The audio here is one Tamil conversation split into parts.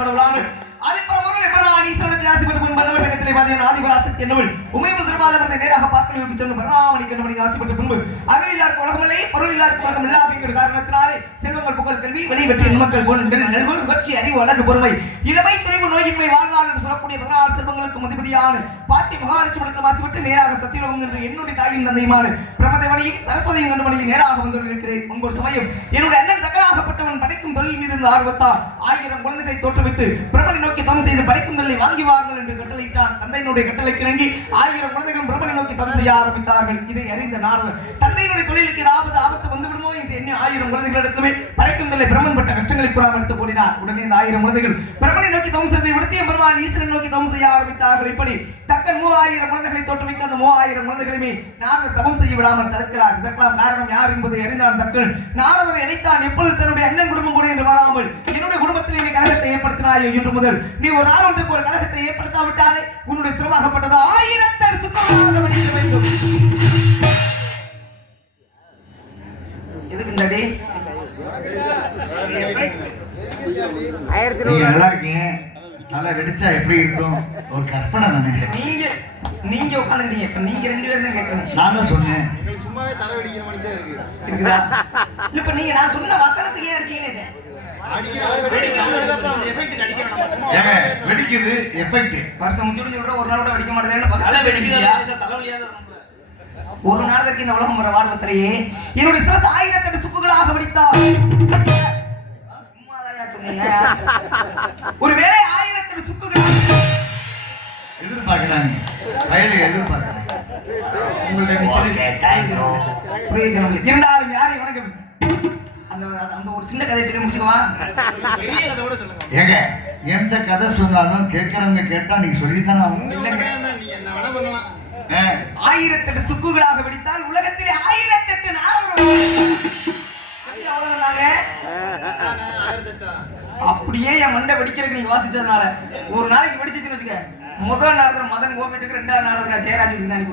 கடவுளான ஆதிபராசக்தி என்னவள் உமையுள் திருமாதவனை நேராக பார்க்க சென்று பரமாவணி கண்டமணி ஆசைப்பட்ட பின்பு அகலில்லாருக்கு உலகமில்லை பொருளில்லாருக்கு உலகம் இல்லா அப்படிங்கிற காரணத்தினாலே செல்வங்கள் புகழ் கல்வி வெளிவற்றி மக்கள் நல்வொரு கட்சி அறிவு அழகு பொறுமை இளமை துணிவு நோயின்மை வாழ்நாள் என்று சொல்லக்கூடிய 16 செல்வங்களுக்கு அதிபதியான பாட்டி மகாலட்சுமணத்தில் வாசிவிட்டு நேராக சத்தியலோகம் என்று என்னுடைய தாயின் தந்தையுமான பிரமதேவனையும் சரஸ்வதியும் கண்டமணியை நேராக வந்துள்ளிருக்கிறேன். முன்பொரு சமயம் என்னுடைய அண்ணன் தகராகப்பட்டவன் படைக்கும் தொழில் மீது ஆர்வத்தால் 1000 குழந்தைகளை தோற்றுவிட்டு பிரமனை நோக்கி தவம் செய்து படைக்கும் தொழிலை வாங்கி வாருங்கள் என்று கட்டளையிட்டான். தந்தையினுடைய கட்டளைக்கு இணங்கி 1000 குழந்தைகளும் பிரமனை நோக்கி தவம் செய்ய ஆரம்பித்தார்கள். இதை அறிந்த நாரதர் தந்தையினுடைய தொழிலுக்கு ஆபத்து வந்துவிடுமோ என்று எண்ணி 1000 குழந்தைகளிடத்திலுமே படைக்கும் தொழிலை பிரமன் பட்ட கஷ்டங்களை புறாம எடுத்து போடினார். உடனே இந்த 1000 குழந்தைகள் பிரமனை நோக்கி தவம் செய்து விடுத்திய பெருமான் ஈஸ்வரன் நோக்கி தவம் செய்ய ஆரம்பித்தார்கள். இப்படி தக்கன் 3000 குழந்தைகளை தோற்றுவிக்க அந்த 3000 குழந்தைகளுமே நாரதர் தவம் செய்ய விடாமல் தடுக்கிறார். இதற்கெல்லாம் காரணம் யார் என்பதை அறிந்தான் தக்கன். நாரதரை நினைத்தான், எப்பொழுது தன்னுடைய அண்ணன் குடும்பம் கூட என்று வராமல் என்னுடைய குடும்பத்தில் நீ கலகத்தை ஏற்படுத்தினாயோ இன்று முதல் நீ ஒரு நாள் ஒன்றுக்கு ஒரு கலகத்தை ஏற்படுத்தாவிட்டாலே உன்னுடைய சிரமமாகப்பட்டது 1000 சுத்தமாக வெடிக்க வேண்டும். எதுக்கு இந்த டே நல்லா இருக்கீங்க, நல்லா வெடிச்சா எப்படி இருக்கும் ஒரு கற்பனை தானே. நீங்க உட்காந்துட்டீங்க, இப்ப நீங்க 2 பேரும் தான் கேட்கணும். நான் தான் சொன்னேன் சும்மாவே தலை வெடிக்கிற மாதிரி தான் இருக்கு. இப்ப நீங்க நான் சொன்ன வசனத்துக்கு ஏன் அடிச்சீங்க? வெடிக்குது எஃபெக்ட் வருஷம் முடிஞ்சு சொல்ற ஒரு நாள் கூட வெடிக்க மாட்டேங்குது. ஒரு நாள் வரைக்கும் இந்த உலகம் வர வாழ்வத்திலேயே என்னுடைய சிரசு 1008 சுக்குகளாக வெடித்தார். ஒரு வேளை 1008 சுக்குகள் எதிர்பார்க்கிறாங்க, வயலில் எதிர்பார்க்கிறாங்க. இருந்தாலும் யாரையும் உனக்கு அந்த ஒரு சின்ன கதையை சொல்லி முடிச்சுக்குவா. ஏங்க எந்த கதை சொன்னாலும் கேட்கறவங்க கேட்டா நீங்க சொல்லித்தானே ஆகும். 1008 சுக்குகளாக வெடித்தால் உலகத்திலே 1008 நாடகம். அப்படியே என் மண்டை வெடிக்கிறதுக்கு நீங்க வாசிச்சதுனால ஒரு நாளைக்கு வெடிச்சுன்னு வச்சுக்க. முதல் நாரதர் மதன் கோபிட்டுக்கு, 2வது நாரதர் ஜெயராஜுக்கு தான்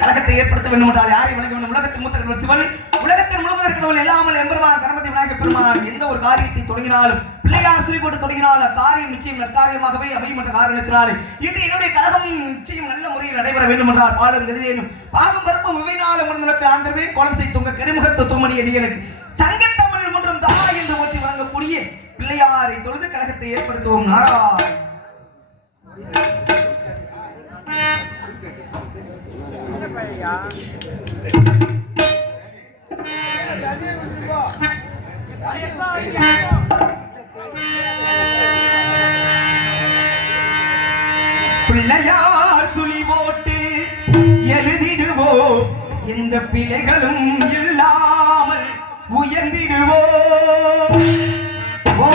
கழகத்தை ஏற்படுத்த வேண்டும் என்றால் யாரை வணங்க வேண்டும்? உலகத்தின் மூத்த சிவன், உலகத்தின் முழுவதும் இருக்கிறவர்கள் எல்லாமல் எம்பெருமான் கணபதி விநாயகப் பெருமான். எந்த ஒரு காரியத்தை தொடங்கினாலும் பிள்ளையார் சுழி போட்டு தொடங்கினாலும் காரியம் நிச்சயம் நற்காரியமாகவே அமையும் என்ற காரணத்தினாலே இன்று என்னுடைய கழகம் நிச்சயம் நல்ல முறையில் நடைபெற வேண்டும் என்றால் பாலும் எழுதியேனும் பாகம் பருப்பும் இவைநாளும் முன்னிலத்தில் ஆண்டவே கோலம் செய்துங்க கரிமுகத்த தும்மணி எனக்கு சங்கத்தமிழ் ஒன்றும் தா என்று ஓட்டி வழங்கக்கூடிய பிள்ளையாரை தொழுது கழகத்தை ஏற்படுத்துவோம். நாராய் பிள்ளையார் சுழி போட்டு எழுதிடுவோ எந்த பிள்ளைகளும் இல்லாமல் உயர்ந்திடுவோ. Oh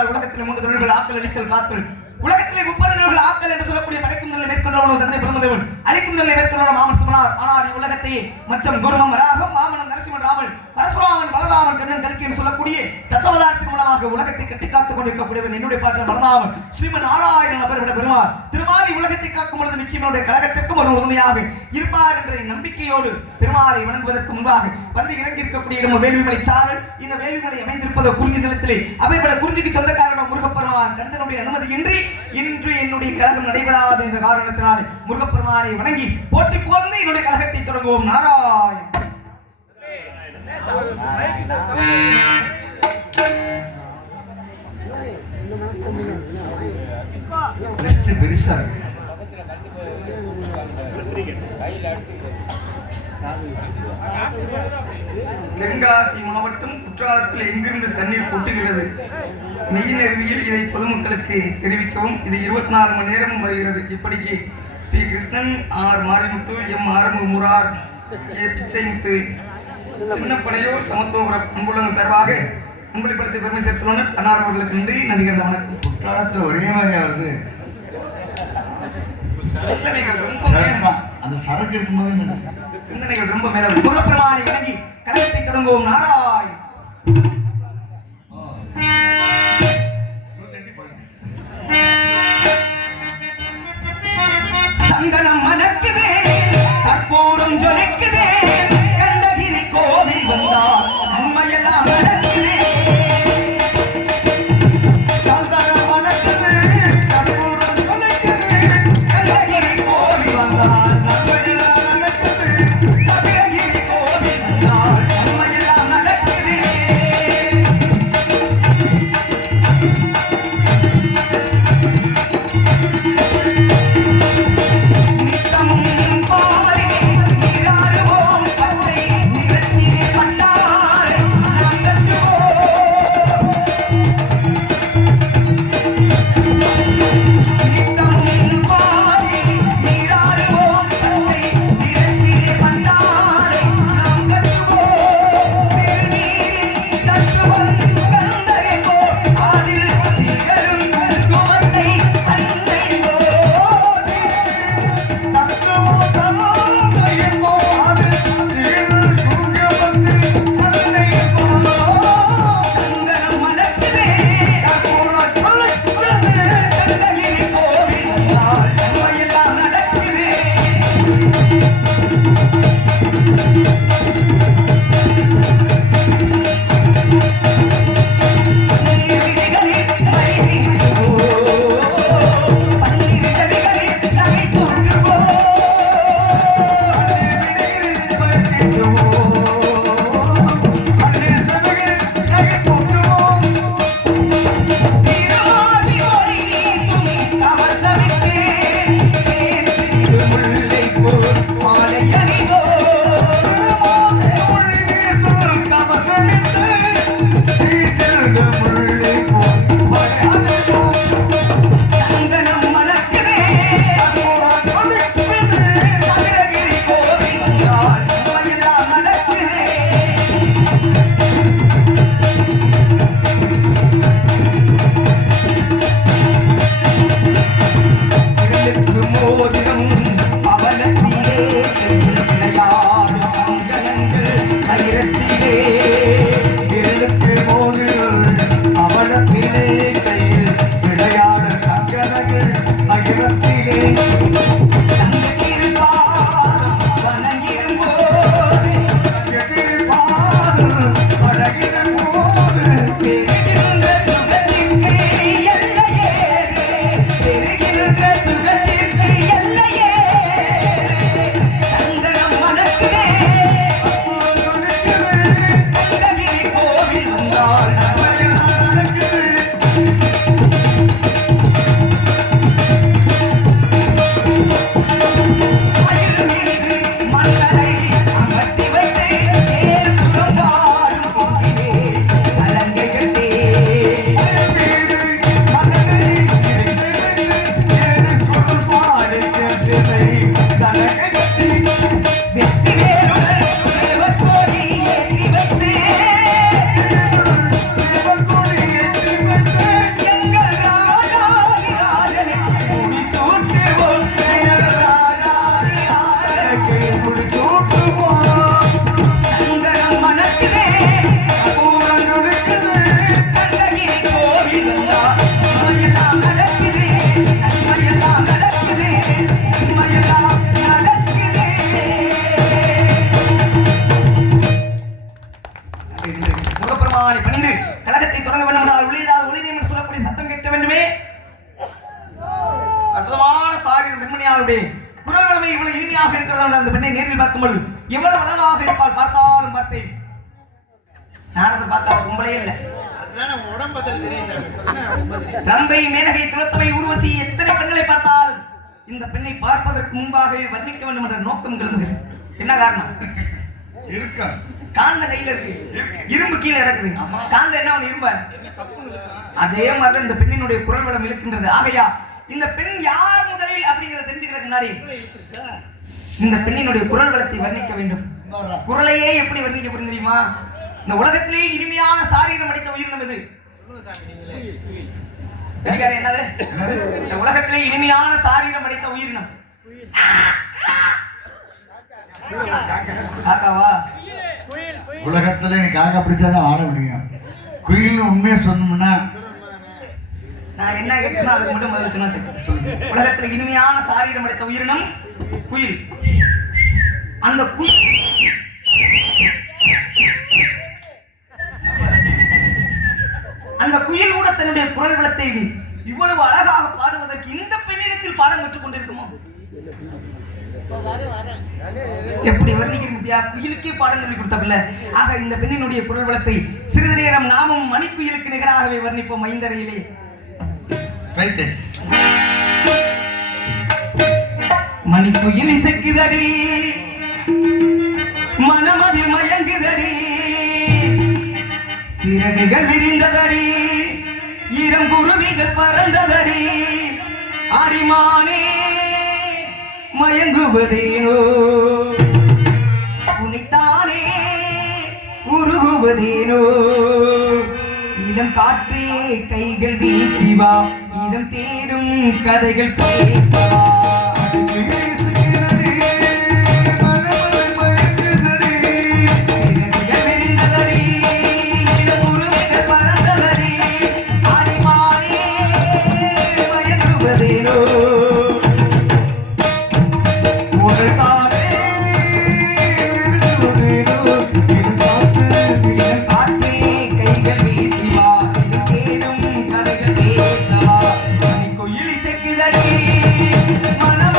என்றால் உலகத்தில் 3 தொழில்கள் ஆக்கல் அளித்தல் காத்தல். உலகத்திலே 30 தொழில்கள் ஆக்கல் என்று சொல்லக்கூடிய படைக்கும் தொழிலை மேற்கொண்டவனோ தந்தை பிரம்மதேவன், அழிக்கும் தொழிலை மேற்கொண்டவனோ மாமன். ஆனால் உலகத்தையே மச்சம் குருமம் ராகம் மாமனம் நரசிம்மன் ராமன் பரசுராமன் பலராமன் கண்ணன் கல்கி என்று சொல்லக்கூடிய தசவதாரத்தின் மூலமாக உலகத்தை கட்டி காத்துக் கொண்டிருக்கக்கூடியவன் என்னுடைய பாட்டில் பலராமன் ஸ்ரீமன் நாராயணன் அப்பேற்பட்ட பெருமாள் திருமாலி உலகத்தை காக்கும் பொழுது நிச்சயமனுடைய கழகத்திற்கும் ஒரு உதவியாக இருப்பார் என்ற நம்பிக்கையோடு பெருமாளை வணங்குவதற்கு முன்பாக வந்து இறங்கி இருக்கக்கூடிய நம்ம வேள்விமலை சாரல். இந்த வேள்விமலை அமைந்திருப்பது குறிஞ்சி நிலத்திலே அவைப்பட குறிஞ்சிக்கு சொந்தக்காரன் முருகப்பெருமான் கந்தனுடைய அனுமதியின்றி இன்று என்னுடைய கழகம் நடைபெறாது என்ற காரணத்தினாலே முருகப்பெருமானை வணங்கி போற்றி புகழ்ந்து என்னுடைய கழகத்தை தொடங்குவோம். நாராயண் பெருசா தென்காசி மாவட்டம் குற்றாலத்தில் எங்கிருந்து தண்ணீர் கொட்டுகிறது? மெயின் அருவியில் இதை பொதுமக்களுக்கு தெரிவிக்கவும். இது 24 மணி நேரமும் வருகிறது. இப்படிக்கு P. Krishnan, R. Marimuthu, M. ஆரம்பு முரார், ஏ. பிச்சைமுத்து, சின்னப்படையோர் சமத்துவபுரம் அன்புள்ளவங்க சார்பாக அன்பளிப்படுத்தி பெருமை சேர்த்துள்ளனர். அன்னார் அவர்களுக்கு நன்றி. நடிகர் வணக்கம். குற்றாலத்தில் ஒரே மாதிரியா வருது. அந்த சரக்கு இருக்கும்போது சிந்தனைகள் ரொம்ப மேல. முருகப்பெருமானை வணங்கி கழகத்தை தொடங்குவோம். நாராயண் சந்தனம் மணக்குதே, கற்பூரம் ஜொலிக்குதே, கண்டகிரி கோவில் வந்தார் உண்மையெல்லாம் நடக்குதே. சந்தனம் மணக்குதே, கற்பூரம் ஜொலிக்குதே, கண்டகிரி கோவில் வந்தார் உண்மையெல்லாம் நடக்குதே. சபையகிரி கோவில் வந்தார் உண்மையெல்லாம் நடக்குதே. நடக்குதே. பார்க்கும் பொழுது எவ்வளவு அழகாக இருப்பாள், பார்த்தாலும் பார்த்தேன். நாரத பார்க்க கும்பலே இல்லை. ரம்பை, மேனகை, துளத்தமை, ஊர்வசி எத்தனை பெண்களை பார்த்தாலும் இந்த பெண்ணை பார்ப்பதற்கு முன்பாகவே வர்ணிக்க வேண்டும் என்ற நோக்கம் கிளம்புகிறது. என்ன காரணம்? காந்த கையில இருக்கு, இரும்பு கீழே இறக்குது. காந்த என்ன ஒண்ணு இரும்ப, அதே மாதிரிதான் இந்த பெண்ணினுடைய குரல் வளம் இழுக்கின்றது. ஆகையா இந்த பெண் யார் முதலில் அப்படிங்கிறத தெரிஞ்சுக்கிறதுக்கு முன்னாடி இந்த பெண்ணினுடைய குரல் வளத்தை வர்ணிக்க வேண்டும். குரலையே எப்படி வர்ணிக்கப்படும் தெரியுமா? இந்த உலகத்திலே இனிமையான சாரீரம் அடைத்த உயிரினம் எது? என்னது? இந்த உலகத்திலே இனிமையான சாரீரம் அடைத்த உயிரினம் காக்காவா? உலகத்துல நீ காக்கா பிடிச்சாதான் வாழ முடியும். குயில்னு உண்மையை சொன்னோம்னா நான் என்ன கேட்கணும் அதுக்கு மட்டும் முதல்ல சொன்னா சரி. உலகத்துல இனிமையான சாரீரம் அடைத்த உயிரினம் குயில். அந்த அந்த குயில் கூட தன்னுடைய குரல் வளத்தை இவ்வளவு அழகாக பாடுவதற்கு இந்த பெண்ணிடத்தில் பாடம் பெற்றுக் கொண்டிருக்குமோ? எப்படி வர்ணிக்கிறீங்க? குயிலுக்கே பாடம் சொல்லி கொடுத்தபில்ல. ஆக இந்த பெண்ணினுடைய குரல் வளத்தை சிறிது நேரம் நாமும் மணிக்குயிலுக்கு நிகராகவே வர்ணிப்போம். ஐந்தரையிலே மணிக்குயில் இசைக்குதடி, மனமதி மயங்குதடி, சிறகுகள் விரிந்ததடி, இளங்குருவிகள் பறந்ததடி, அடிமானே மயங்குவதேனோ, உன்னைத்தானே உருகுவதேனோ, இடம் காற்றே கைகள் வீசிவா, இதம் தேடும் கதைகள் பேசவா. மன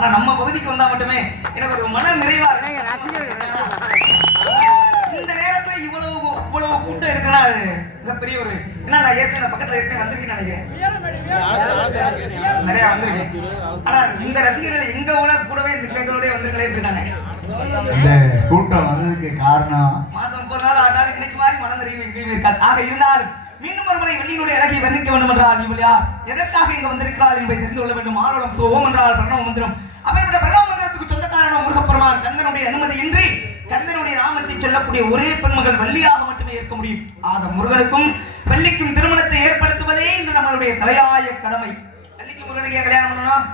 ஆனா நம்ம பகுதிக்கு வந்தா மட்டுமே எனக்கு ஒரு மன நிறைவா இருக்கு. இந்த நேரத்துல இவ்வளவு கூட்டம் இருக்குன்னா அது மிகப்பெரிய ஒரு ஏன்னா நான் ஏற்கனவே பக்கத்துல ஏற்கனவே வந்திருக்கேன்னு நினைக்கிறேன், நிறைய வந்திருக்கேன். ஆனா இந்த ரசிகர்கள் எங்க கூடவே இந்த பிள்ளைகளோடய வந்திருக்கே இருக்காங்க. இந்த கூட்டம் வந்ததுக்கு காரணம் மாசம் 30 நாள் 6 நாள் இன்னைக்கு மாதிரி மனம் நிறைவு இருக்காது. ஆக இருந்தாலும் மீண்டும் ஒரு முறை வெள்ளியினுடைய அழகை வர்ணிக்க வேண்டும் என்றால் இவள் யார், எதற்காக இங்க வந்திருக்கிறாள் என்பதை தெரிந்து கொள்ள வேண்டும். ஆரோலம் சோம் என்றால் பிரணவ மந்திரம். அப்படிப்பட்ட பிரணவ மந்திரத்துக்கு சொந்தக்காரன் முருகப்பெருமான் கந்தனுடைய அனுமதியின்றி கந்தனுடைய நாமத்தை சொல்லக்கூடிய ஒரே பெண்மகள் வள்ளியாக மட்டுமே இருக்க முடியும். ஆக முருகனுக்கும் வள்ளிக்கும் திருமணத்தை ஏற்படுத்துவதே இந்த நம்மளுடைய தலையாய கடமை. வள்ளிக்கு முருகனுக்கு கல்யாணம் பண்ணணும்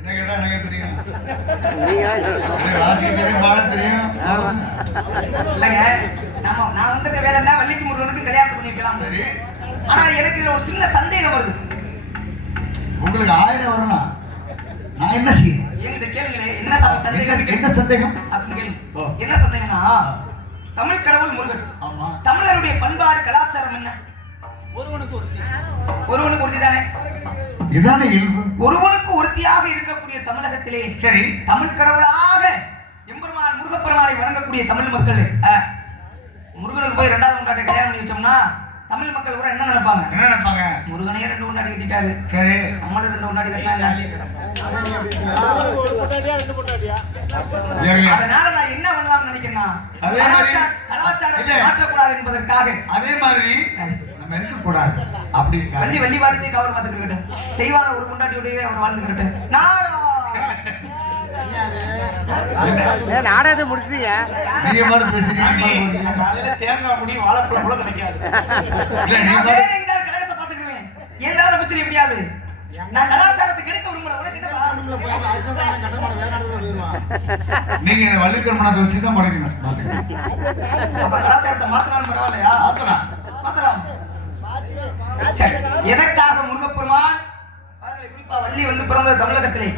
என்ன கேட்டா எனக்கு தெரியும், ராசிக்கு தெரியும், பாட தெரியும். இல்லைங்க, நான் வந்திருக்க வேலை தான் வள்ளிக்கு முருகனுக்கு கல்யாணம் பண்ணிக்கலாம். சரி, ஆனா எனக்கு இதுல ஒரு சின்ன சந்தேகம் வருது. உங்களுக்கு 1000 வரலாம், நான் என்ன செய்ய? என்கிட்ட கேளுங்களேன், என்ன சந்தேகம்? என்ன சந்தேகம் அப்படின்னு கேளுங்க. ஓ. என்ன சந்தேகம்னா, தமிழ் கடவுள் முருகன், ஆமா, தமிழருடைய பண்பாடு கலாச்சாரம் என்ன? ஒருவனுக்கு ஒருத்தி தானே, இதானே இயல்பு. ஒருவனுக்கு ஒருத்தியாக இருக்கக்கூடிய தமிழகத்திலே சரி, தமிழ் கடவுளாக எம்பெருமான் முருகப்பெருமானை வணங்கக்கூடிய தமிழ் மக்கள் முருகனுக்கு போய் 2வது கொண்டாட்டி கல்யாணம் பண்ணி வச்சோம்னா தமிழ் மக்கள் கூட என்ன நினைப்பாங்க? என்ன நினைப்பாங்க? முருகனையே 2 கொண்டாடி கட்டிட்டாரு, சரி, நம்மளும் 2 கொண்டாடி கட்டினாங்க. அதனால நான் என்ன பண்ணலாம்னு நினைக்கிறேன்னா, அதே மாதிரி கலாச்சாரத்தை மாற்றக்கூடாது என்பதற்காக அதே மாதிரி நம்ம இருக்கக்கூடாது அப்படி இருக்காது. வள்ளி வள்ளி வாழ்க்கையை அவர் பார்த்துக்கிட்டேன், தெய்வான ஒரு கொண்டாட்டியோடய அவர் வாழ்ந்துக்கிட்டேன். நாடகத்தை முடிச்சிட்டீங்க, நீங்க மட்டும் பேசுறீங்க. காலையில தேங்காய் முடி வாழைப்பழம் கூட கிடைக்காது. இல்ல நீ கழகத்தை பார்த்துக்குவேன், என்னால பிரச்சனை எப்படியாது நான் கலாச்சாரத்தை கெடுக்க விரும்பல. நீங்க இந்த வள்ளி திருமணத்தை வச்சுதான் படிக்கணும். அப்ப கலாச்சாரத்தை மாத்தினாலும் பரவாயில்லையா? மாத்தலாம். சரி, எதற்காக முருகப்பெருமான் குறிப்பா வள்ளி வந்து பிறந்தது தமிழகத்திலே.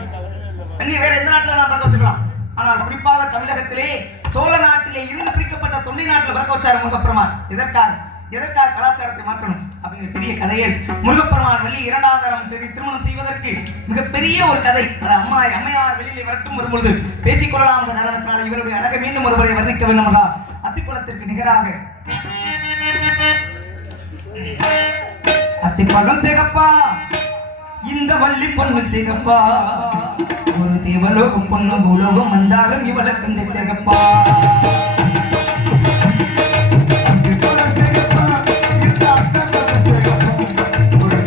வள்ளி வேற எந்த நாட்டுல நான் பிறக்க வச்சுக்கலாம், ஆனால் குறிப்பாக தமிழகத்திலே சோழ நாட்டிலே இருந்து பிரிக்கப்பட்ட தொண்டை நாட்டில் பிறக்க வச்சார் முருகப்பெருமான். எதற்காக கலாச்சாரத்தை மாற்றணும் அப்படிங்கிற பெரிய கதையை முருகப்பெருமான் வள்ளி 2வது தரம் திருமணம் செய்வதற்கு மிகப்பெரிய ஒரு கதை. அது அம்மையார் வெளியிலே வரட்டும் வரும்பொழுது பேசிக்கொள்ளலாம் என்ற காரணத்தினால் இவருடைய அழகை மீண்டும் ஒருவரை வர்ணிக்க வேண்டும் என்றால் அத்திக்குளத்திற்கு நிகராக அத்திப்பழம் சிகப்பா, இந்த வள்ளி பொண்ணு சிகப்பா, ஒரு தேவலோகம் பொண்ணு பூலோகம் வந்தாலும் இவளுக்கு இந்த சிகப்பா. ஒரு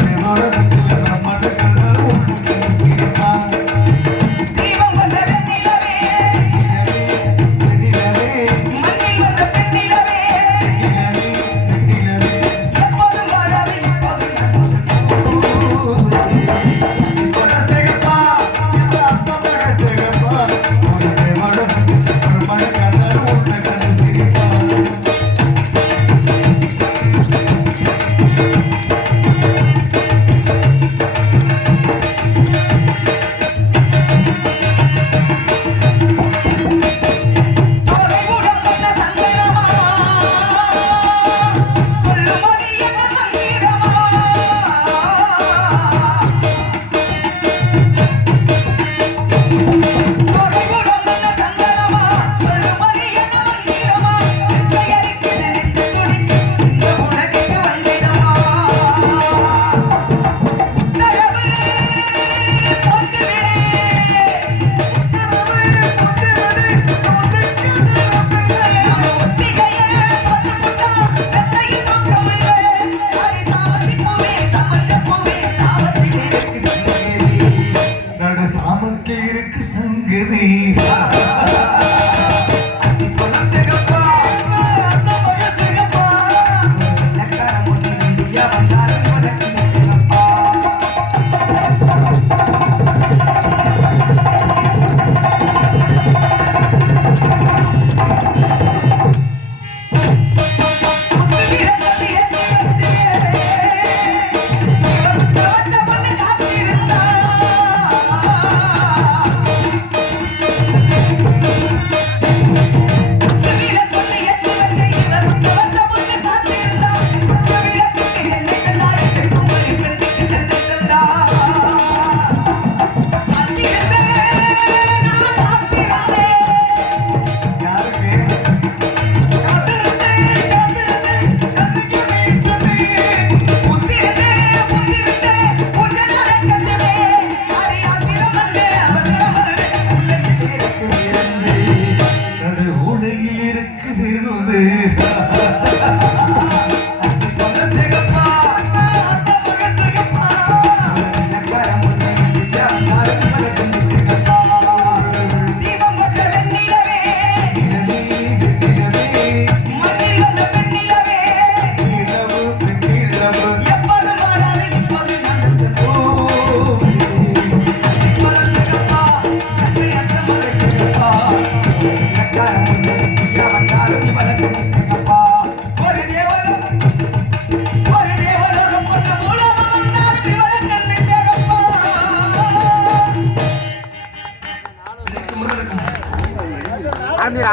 மினுங்குது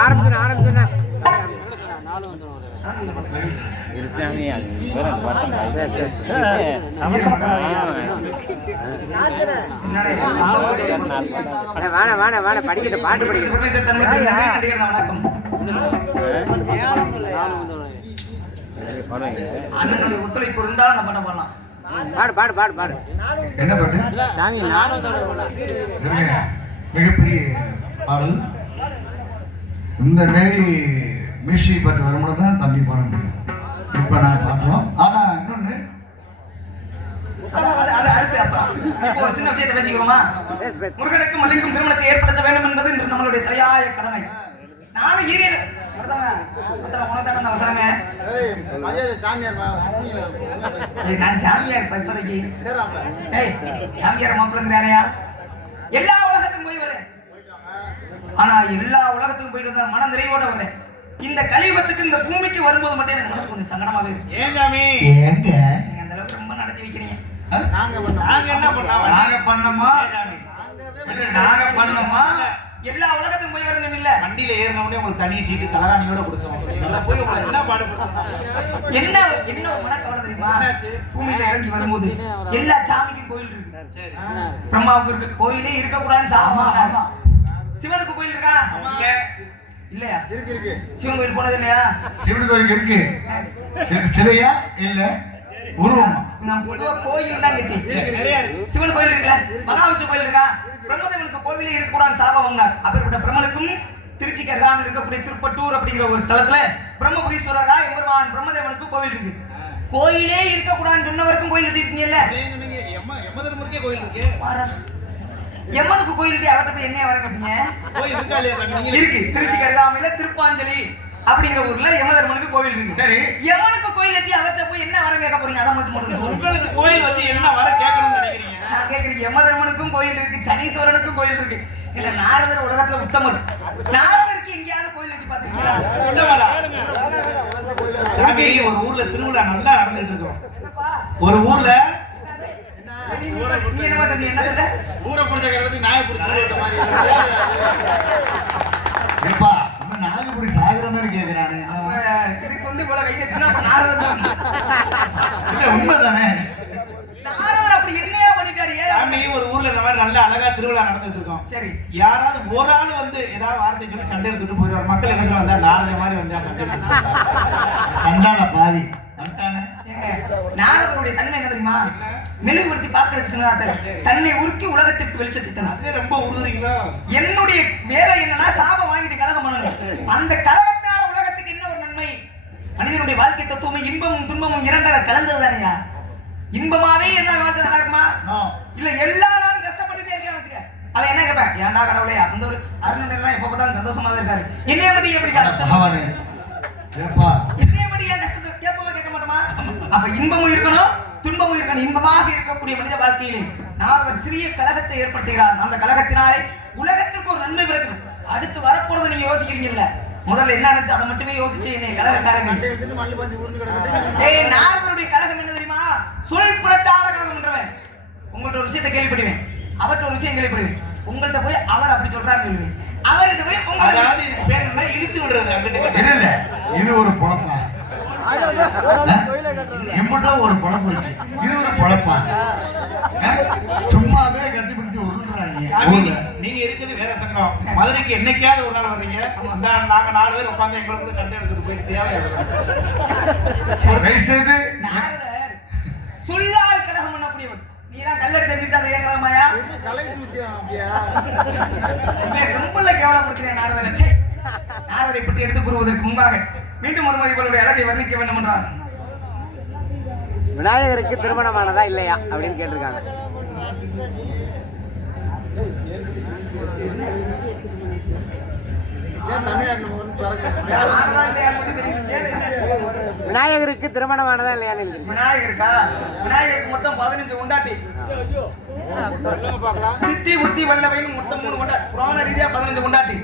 ஆரம்பிச்சுன்னா படிக்கிட்ட பாட்டு ஒத்துழைப்பு இருந்தாலும் அந்த பண்ண பண்ணலாம். பாடு பாடு பாடு பாடு என்ன பாட்டு? மிகப்பெரிய பாடல். இந்த மாரி மியூசிக் பாட்டு வரும்போது தான் தம்பி பாட முடியும். இப்போ நான் பாடுறோம். ஆனால் இன்னொன்று ஒரு சின்ன விஷயத்தை பேசிக்கிறோமா? முருகனுக்கும் மல்லிக்கும் திருமணத்தை ஏற்படுத்த வேண்டும் என்பது இன்று நம்மளுடைய தலையாய கடமை. நானும் ஈரியல் அவசரமே நான் சாமியார் இப்போதைக்கு சாமியார் மாப்பிள்ளைங்கிறானையா எல்லா உலகத்துக்கும் போய் வரேன். ஆனா எல்லா உலகத்துக்கும் போயிட்டு வந்தா மன நிறைவோட வரேன். இந்த கலியுகத்துக்கு இந்த பூமிக்கு வரும்போது மட்டும் எனக்கு மனசு கொஞ்சம் சங்கடமாவே இருக்கு. ஏன் சாமி ஏங்க நீங்க அந்த அளவுக்கு ரொம்ப நடத்தி வைக்கிறீங்க. நாங்க என்ன பண்ணோம்? நாங்க பண்ணோமா? நாங்க பண்ணோமா? எல்லா உலகத்துக்கும் போய் வரணும் இல்ல? வண்டியில ஏறின உடனே உங்களுக்கு தனி சீட்டு தலகாணியோட கொடுத்தோம். அதுல போய் உங்களுக்கு என்ன பாடுபட்டோம்? என்ன என்ன ஒரு மனக்கவலை தெரியுமா? பூமியில இறங்கி வரும்போது எல்லா சாமிக்கும் கோயில் இருக்கு. சரி. பிரம்மாவுக்கு இருக்கு கோயிலே இருக்க கூடாதுன்னு ஆமா சாமா. ஆமா. சிவனுக்கு கோயில் இருக்கா? இல்லையா? இருக்கு. சிவன் கோயில் போனது இல்லையா? சிவன் கோயிலுக்கு இருக்கு. சிலையா இல்ல உருவமா? நான் பொதுவா கோயில் தான் கேட்டேன். நிறைய இருக்கு. சிவன் கோயில் இருக்குல்ல, மகாவிஷ்ணு கோயில் இருக்கா? பிரம்மதேவனுக்கு கோவிலே இருக்கக்கூடாது சாபம் வாங்கினார். அப்பேற்பட்ட பிரம்மனுக்கும் திருச்சிக்கு அருகாமையில் இருக்கக்கூடிய திருப்பட்டூர் அப்படிங்கிற ஒரு ஸ்தலத்துல பிரம்மபுரீஸ்வரரா எம்பெருமான் பிரம்மதேவனுக்கு கோவில் இருக்கு. கோயிலே இருக்கக்கூடாதுன்னு சொன்னவருக்கும் கோயில் இருக்கீங்கல்ல? எம்மதர்முருக்கே கோயில் இருக்கு. எம்மனுக்கு கோயில் இருக்கு. அவர்கிட்ட போய் என்ன வரங்க அப்படிங்க? கோயில் இருக்கா இல்லையா சாமி? இருக்கு. திருச்சிக்கு அருகாமையில திருப்பாஞ்சலி அப்படிங்கிற ஊர்ல யமதர்மனுக்கு கோவில் இருக்கு. சரி. யமனுக்கு கோயில் வச்சு அவர்கிட்ட போய் என்ன வரம் கேட்க போறீங்க? அதை மட்டும் சொல்லுங்க. உங்களுக்கு கோயில் வச்சு என்ன வர கேட்கணும்னு நினைக்கிறீங்க? நான் கேக்குறேன், யமதர்மனுக்கும் கோயில் இருக்கு, சனீஸ்வரனுக்கும் கோயில் இருக்கு. இந்த நாரதர் உலகத்துல உத்தமர். நாரதருக்கு எங்கேயாவது கோயில் வச்சு பாத்தீங்களா? சாமி ஒரு ஊர்ல திருவிழா நல்லா நடந்துட்டு இருக்கோம். என்னப்பா? ஒரு ஊர்ல நீ என்னமா சொன்னீங்க? என்ன சொல்ற? ஊரை புடிச்ச கரத்துக்கு நாயை புடிச்சு மாதிரி ஏப்பா நம்ம நாகப்படி சாகுற மாதிரி கேட்கிறானே. இதுக்கு வந்து போல கை தட்டினா நாரதர் இல்ல உண்மைதானே? நாரதர் அப்படி என்னையா பண்ணிட்டாரு? சாமி ஒரு ஊர்ல இந்த மாதிரி நல்ல அழகா திருவிழா நடந்துட்டு இருக்கோம். சரி, யாராவது ஒரு ஆள் வந்து ஏதாவது வார்த்தை சொல்லி சண்டை எடுத்துட்டு போயிடுவார். மக்கள் என்ன சொல்லுவாங்க? நாரதே மாதிரி வந்தா சண்டை எடுத்துட்டு சண்டால பாவி வந்துட்டானே. நாரதனுடைய தன்மை என்ன தெரியுமா? மெழுகுவர்த்தி பாக்குறதுக்கு சொன்னார்கள், தன்னை உருக்கி உலகத்திற்கு வெளிச்சத்தை தந்தார். அதே ரொம்ப உருதுறீங்களா? என்னுடைய வேலை என்னன்னா சாபம் வாங்கிட்டு கலகம் பண்ணணும். அந்த கலகத்தால உலகத்துக்கு என்ன ஒரு நன்மை? மனிதனுடைய வாழ்க்கை தத்துவமே இன்பமும் துன்பமும் இரண்டரை கலந்தது தானையா? இன்பமாவே இருந்தா வாழ்க்கை நல்லா இருக்குமா? இல்ல எல்லா நாளும் கஷ்டப்பட்டுட்டே இருக்கேன் வச்சுக்க. அவன் என்ன கேட்பான்? ஏன்டா கடவுளே, அந்த ஒரு அருணெல்லாம் எப்ப பார்த்தாலும் சந்தோஷமாவே இருக்காரு, என்னைய மட்டும் எப்படி கஷ்டம்? என்னைய மட்டும் ஏன் கஷ்டத்தை கேட்போமா கேட்க மாட்டோமா? அப்ப இன்பமும் இருக்கணும் துன்பமும் இருக்கணும். இன்பமாக இருக்கக்கூடிய மனித வாழ்க்கையிலே நான் ஒரு சிறிய கலகத்தை ஏற்படுத்துகிறான். அந்த கலகத்தினாலே உலகத்திற்கு ஒரு நன்மை பிறகு அடுத்து வரப்போறதை நீங்க யோசிக்கிறீங்கல்ல, முதல்ல என்ன நினைச்சு அதை மட்டுமே யோசிச்சு என்னை கலகக்காரங்க. நாரதருடைய கலகம் என்ன தெரியுமா? சொல் புரட்டாத கலகம் என்றவன். உங்கள்ட்ட ஒரு விஷயத்தை கேள்விப்படுவேன், அவர்கிட்ட ஒரு விஷயம் கேள்விப்படுவேன். உங்கள்ட்ட போய் அவர் அப்படி சொல்றான்னு சொல்லுவேன், அவர்கிட்ட போய் அதாவது இதுக்கு பேர் என்ன? இழுத்து விடுறது. இல்ல இது ஒரு பொழப்பா? எம்மட்டும் ஒரு பொழப்பு இருக்கு, இது ஒரு பொழப்பா? சும்மாவே கட்டி பிடிச்சு உருட்டுறாங்க. நீங்க இருக்குது வேற சங்கம். மதுரைக்கு என்னைக்காவது ஒரு நாள் வர்றீங்க, நாங்க 4 பேர் உட்காந்து எங்களுக்கு சண்டை எடுத்துட்டு போயிட்டு தேவையா? சொல்லால் கலகம் பண்ணக்கூடியவன். நீதான் கல்லடி தெரிஞ்சுட்டு அதை ஏன் கலகமாயா? ரொம்ப கேவலப்படுத்துறேன் நாரதரை. நாரதரை பற்றி எடுத்துக் கூறுவதற்கு முன்பாக மீண்டும் ஒரு முறை இவளுடைய அழகை வர்ணிக்க வேண்டும் என்றார். விநாயகருக்கு திருமணமானதா இல்லையா அப்படின்னு கேட்டிருக்காங்க. ஆனதா இல்லையான்னு மட்டும் தெரியல. கேளு என்ன? விநாயகருக்கு திருமணமானதா இல்லையான்னு எழுதி. விநாயகருக்கா? விநாயகருக்கு மொத்தம் 15 உண்டாட்டி. சித்தி புத்தி வல்லவைன்னு மொத்தம் 3 கொண்டாட்டி. புராண ரீதியா 15 கொண்டாட்டி.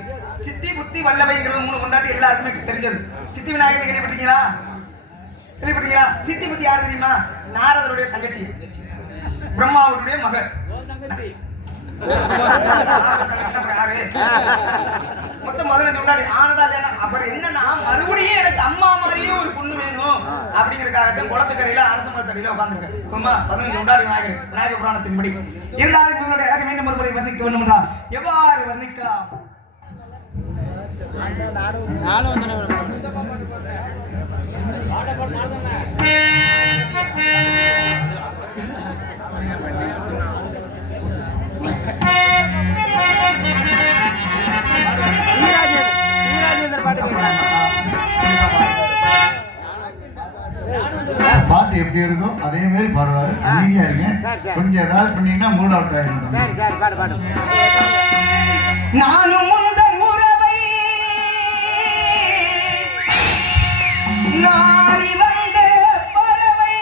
சித்தி புத்தி வல்லவைங்கிறது 3 கொண்டாட்டி எல்லாருக்குமே தெரிஞ்சது. சித்தி விநாயகர் கேள்விப்பட்டீங்களா? கேள்விப்பட்டீங்களா? சித்தி புத்தி யாரு தெரியுமா? நாரதருடைய தங்கச்சி, பிரம்மாவுடைய மகள். யாரு? மொத்தம் 15 கொண்டாடி. ஆனதா இல்லையா? அப்புறம் என்னன்னா மறுபடியும் எனக்கு அம்மா மாதிரியே ஒரு பொண்ணு வேணும் அப்படிங்கறதுக்காகத்தான் குளத்துக்கரையில அரசு மரத்தடியில உட்கார்ந்துருக்கேன். சும்மா 15 கொண்டாடி விநாயகர் புராணத்தின்படி. இருந்தாலும் இவனுடைய அழகை மீண்டும் ஒரு முறை வர்ணிக்க வேண்டும் என்றால் எவ்வாறு வர்ணிக்கலாம்? ஈராஜேந்தர் பாட்டு கேட்கிறாங்க. பாட்டு எப்படி இருக்கும் அதே மாதிரி பாடுவாரு. அமைதியா இருங்க. சரி, சரி. கொஞ்சம் ஏதாவது பண்ணீங்கன்னா மூட் அவுட் ஆயிடும். சரி சரி பாடு பாடு. நானும் உந்தன் உறவை நாடி வந்த பறவை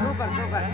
சூப்பர் சூப்பர்.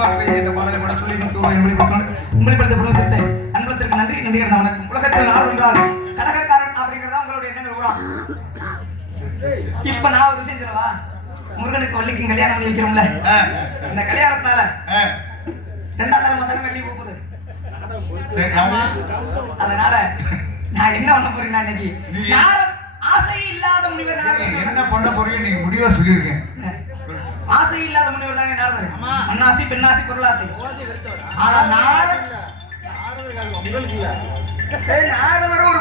பூங்காற்றை இந்த பாடலை பட சொல்லி உங்களை படுத்த பிரதேசத்தை அன்பத்திற்கு நன்றி நன்றிகள் வணக்கம். உலகத்தில் நாடு என்றால் கலகக்காரன் அப்படிங்கிறதா உங்களுடைய எண்ணங்கள் கூட. இப்ப நான் ஒரு விஷயம் சொல்லவா? முருகனுக்கு வள்ளிக்கும் கல்யாணம் பண்ணி வைக்கிறோம்ல, இந்த கல்யாணத்தினால 2ஆம் தரம் மொத்தம் வெள்ளி போகுது. அதனால நான் என்ன பண்ண போறேன்னா இன்னைக்கு ஆசை இல்லாத முனிவர் என்ன பண்ண போறீங்க நீங்க முடிவா சொல்லியிருக்கேன். ஆசை இல்லாத முனிவர் தானே நாரதர். மண்ணாசை பெண்ணாசை பொருளாசை. ஆனா நாரதர் ஒரு